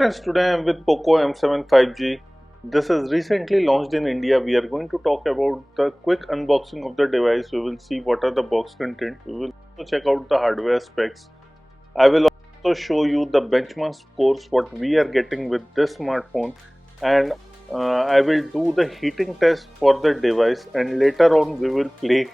friends, today I am with POCO M7 5G. This is recently launched in India. We are going to talk about the quick unboxing of the device. We will see what are the box content. We will also check out the hardware specs. I will also show you the benchmark scores what we are getting with this smartphone, and I will do the heating test for the device, and later on we will play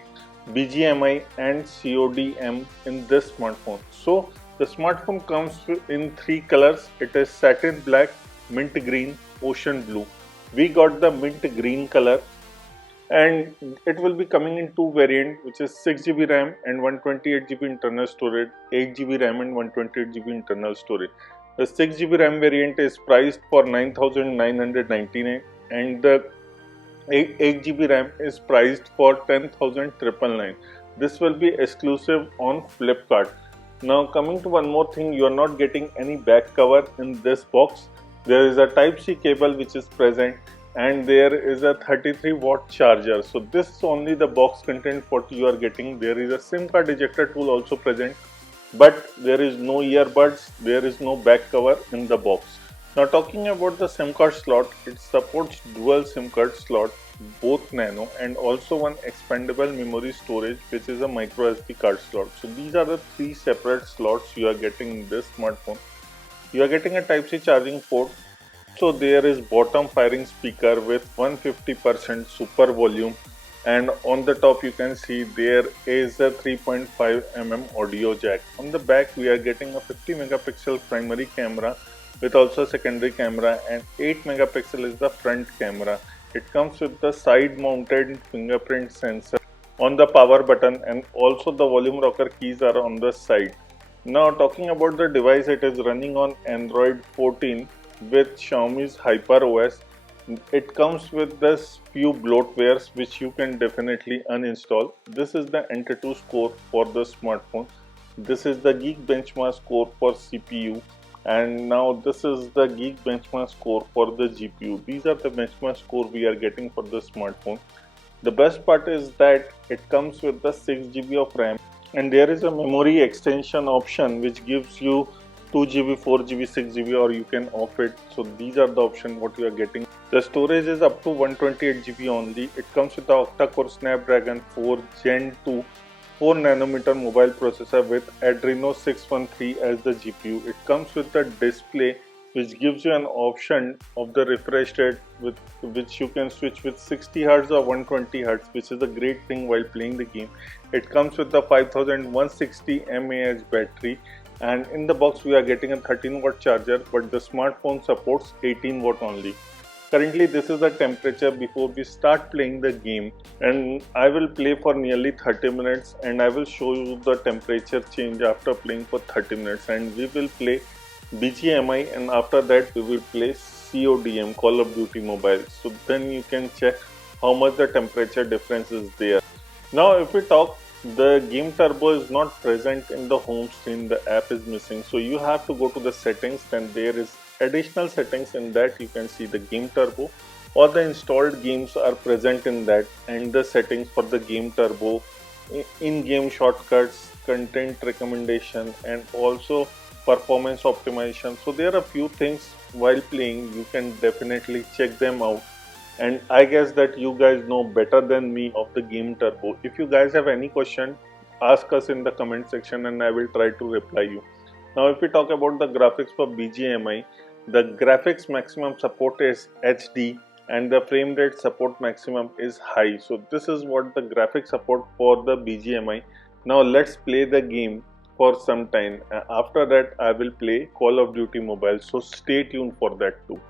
BGMI and CODM in this smartphone. So the smartphone comes in three colors. It is satin black, mint green, ocean blue. We got the mint green color, and it will be coming in two variants, which is 6GB RAM and 128GB internal storage, 8GB RAM and 128GB internal storage. The 6GB RAM variant is priced for 9,999 and the 8GB RAM is priced for 10,999. This will be exclusive on Flipkart. Now coming to one more thing, you are not getting any back cover in this box. There is a Type-C cable which is present, and there is a 33-watt charger. So this is only the box content what you are getting. There is a SIM card ejector tool also present, but there is no earbuds, there is no back cover in the box. Now talking about the SIM card slot, it supports dual SIM card slot, both nano, and also one expandable memory storage which is a micro SD card slot. So these are the three separate slots you are getting in this smartphone. You are getting a Type-C charging port. So there is bottom firing speaker with 150% super volume, and on the top you can see there is a 3.5mm audio jack. On the back we are getting a 50 megapixel primary camera with also secondary camera, and 8 megapixel is the front camera. It comes with the side mounted fingerprint sensor on the power button, and also the volume rocker keys are on the side. Now talking about the device, it is running on Android 14 with Xiaomi's HyperOS. It comes with this few bloatwares which you can definitely uninstall. This is the Antutu score for the smartphone. This is the Geek benchmark score for CPU, and now this is the Geek benchmark score for the GPU. These are the benchmark score we are getting for the smartphone. The best part is that it comes with the 6GB of RAM, and there is a memory extension option which gives you 2GB, 4GB, 6GB, or you can off it. So these are the options what you are getting. The storage is up to 128GB only. It comes with the octa-core Snapdragon 4 Gen 2 4nm mobile processor with Adreno 613 as the GPU. It comes with the display which gives you an option of the refresh rate with which you can switch with 60Hz or 120Hz, which is a great thing while playing the game. It comes with the 5160 mAh battery, and in the box we are getting a 13-watt charger, but the smartphone supports 18-watt only. Currently this is the temperature before we start playing the game, and I will play for nearly 30 minutes and I will show you the temperature change after playing for 30 minutes, and we will play BGMI, and after that we will play CODM, Call of Duty Mobile. So then you can check how much the temperature difference is there. Now if we talk, the game turbo is not present in the home screen, the app is missing, so you have to go to the settings, then there is additional settings. In that you can see the game turbo, all the installed games are present in that, and the settings for the game turbo, in-game shortcuts, content recommendation, and also performance optimization. So there are a few things while playing, you can definitely check them out, and I guess that you guys know better than me of the game turbo. If you guys have any question, ask us in the comment section and I will try to reply you. Now if we talk about the graphics for BGMI, the graphics maximum support is HD and the frame rate support maximum is high. So this is what the graphics support for the BGMI. Now let's play the game for some time. After that I will play Call of Duty Mobile, so stay tuned for that too.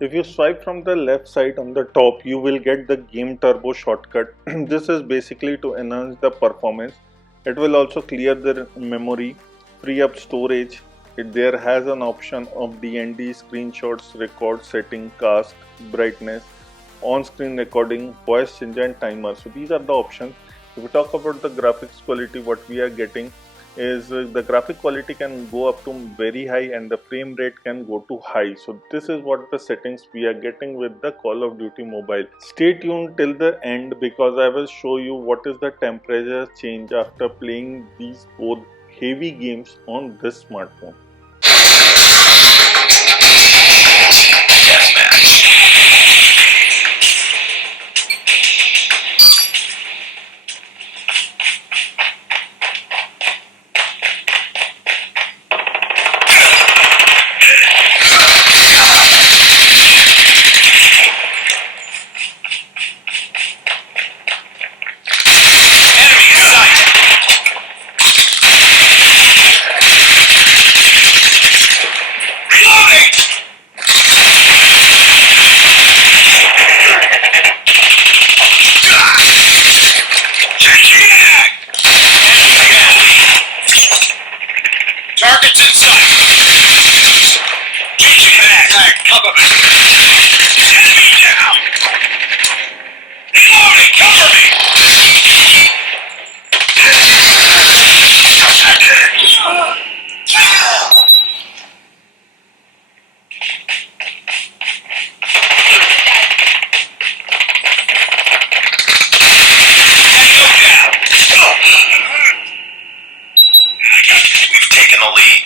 If you swipe from the left side on the top, you will get the game turbo shortcut. This is basically to enhance the performance. It will also clear the memory, free up storage. There has an option of DND, screenshots, record, setting, cast, brightness, on-screen recording, voice change and timer. So these are the options. If we talk about the graphics quality, what we are getting is the graphic quality can go up to very high and the frame rate can go to high. So this is what the settings we are getting with the Call of Duty Mobile. Stay tuned till the end because I will show you what is the temperature change after playing these both heavy games on this smartphone. Targets in sight! Changing mag! Cover me! Enemy down! Reloading! Cover me! We've taken the lead.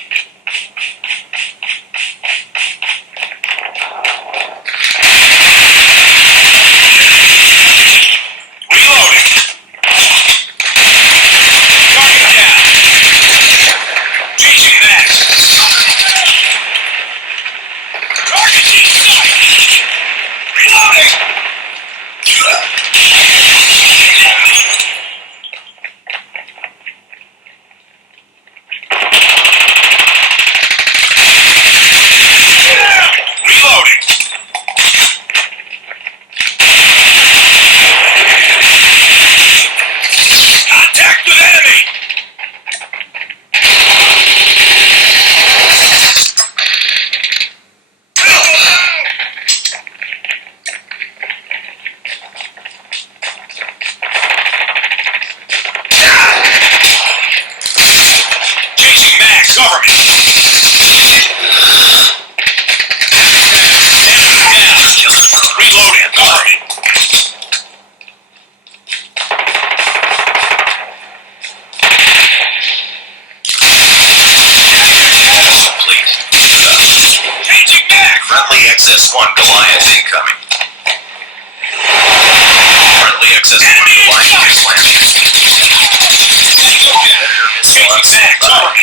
Reloading. Target down. Changing mag. Target in sight. Reloading. Reloading. Contact with enemy. Changing mag. Cover me. Reloading. Cover me. Complete. Changing mag. Friendly XS1 Goliath incoming. Friendly XS1 Goliath is landing. Changing mag. Cover me.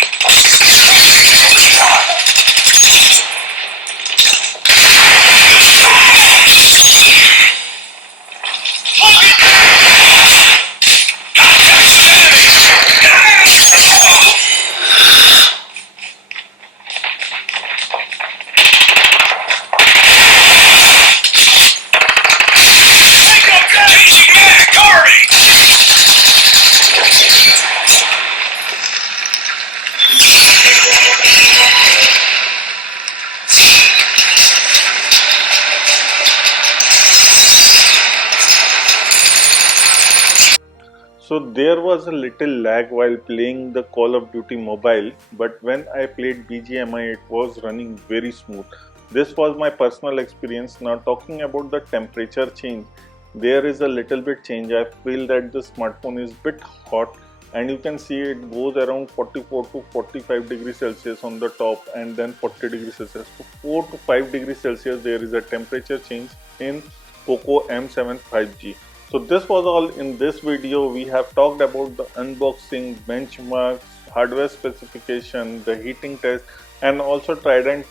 So there was a little lag while playing the Call of Duty Mobile, but when I played BGMI it was running very smooth. This was my personal experience. Now talking about the temperature change, there is a little bit change. I feel that the smartphone is bit hot and you can see it goes around 44 to 45 degrees Celsius on the top and then 40 degrees Celsius. So 4 to 5 degrees Celsius there is a temperature change in POCO M7 5G. So this was all in this video. We have talked about the unboxing, benchmarks, hardware specification, the heating test, and also tried and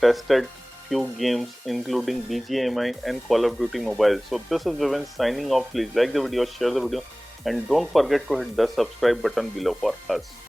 tested few games including BGMI and Call of Duty Mobile. So this is Vivin signing off. Please like the video, share the video, and don't forget to hit the subscribe button below for us.